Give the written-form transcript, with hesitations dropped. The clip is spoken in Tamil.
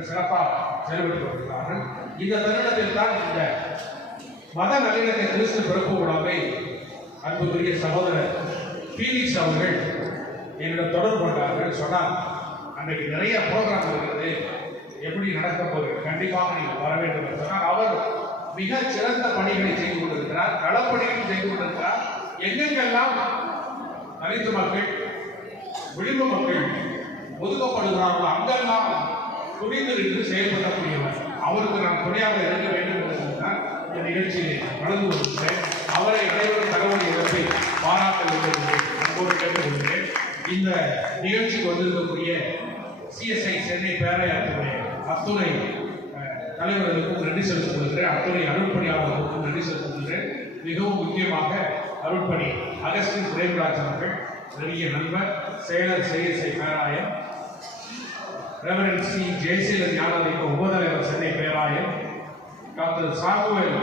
மிக சிறப்பாக செயல்பட்டு வருகிறார்கள். இந்த தருணத்தில் தான் இந்த மத நல்லிணக்க கிறிஸ்து பிறப்பு விழாவை அன்புக்குரிய சகோதரர் பீலிக்ஸ் அவர்கள் என்னிடம் தொடர்பு கொண்டார்கள். சொன்னார், அன்றைக்கு நிறைய ப்ரோக்ராம் இருக்கிறது, எப்படி நடக்க போகிறது, கண்டிப்பாக நீங்கள் வர வேண்டும் என்று சொன்னார். அவர் மிக சிறந்த பணிகளை செய்து கொண்டிருக்கிறார், களப்பணிகளை செய்து கொண்டிருக்கிறார். எங்கெங்கெல்லாம் தலித்து மக்கள், விளிம்பு மக்கள் ஒதுக்கப்படுகிறார்களோ அங்கெல்லாம் துணிந்து நின்று செயல்படக்கூடியவர். அவருக்கு நான் துணையாக இருக்க வேண்டும் என்று சொன்னால் இந்த நிகழ்ச்சியை கலந்து கொள்கிறேன். அவரை அனைவரும் தகவல் இழப்பை பாராட்ட வேண்டும் என்று அன்போடு கேட்டுக்கொள்கிறேன். இந்த நிகழ்ச்சிக்கு வந்திருக்கக்கூடிய சிஎஸ்ஐ சென்னை பேராயத்துடைய அத்துணை தலைவர்களுக்கும் நன்றி செலுத்திக் கொள்கிறேன். அத்துணை அருட்பணியாளர்களுக்கும் நன்றி செலுத்திக் கொள்கிறேன். மிகவும் முக்கியமாக அருட்பணி அகஸ்டின் பிரேம்ராஜ் அவர்கள், பெரிய நண்பர், செயலர் சிஎஸ்ஐ பேராயம், ரெவரண்ட் சி ஜெயசீலன் ஞானாதிக்க உபதலைவர் சென்னை பேராயம், டாக்டர் சாமுவேல்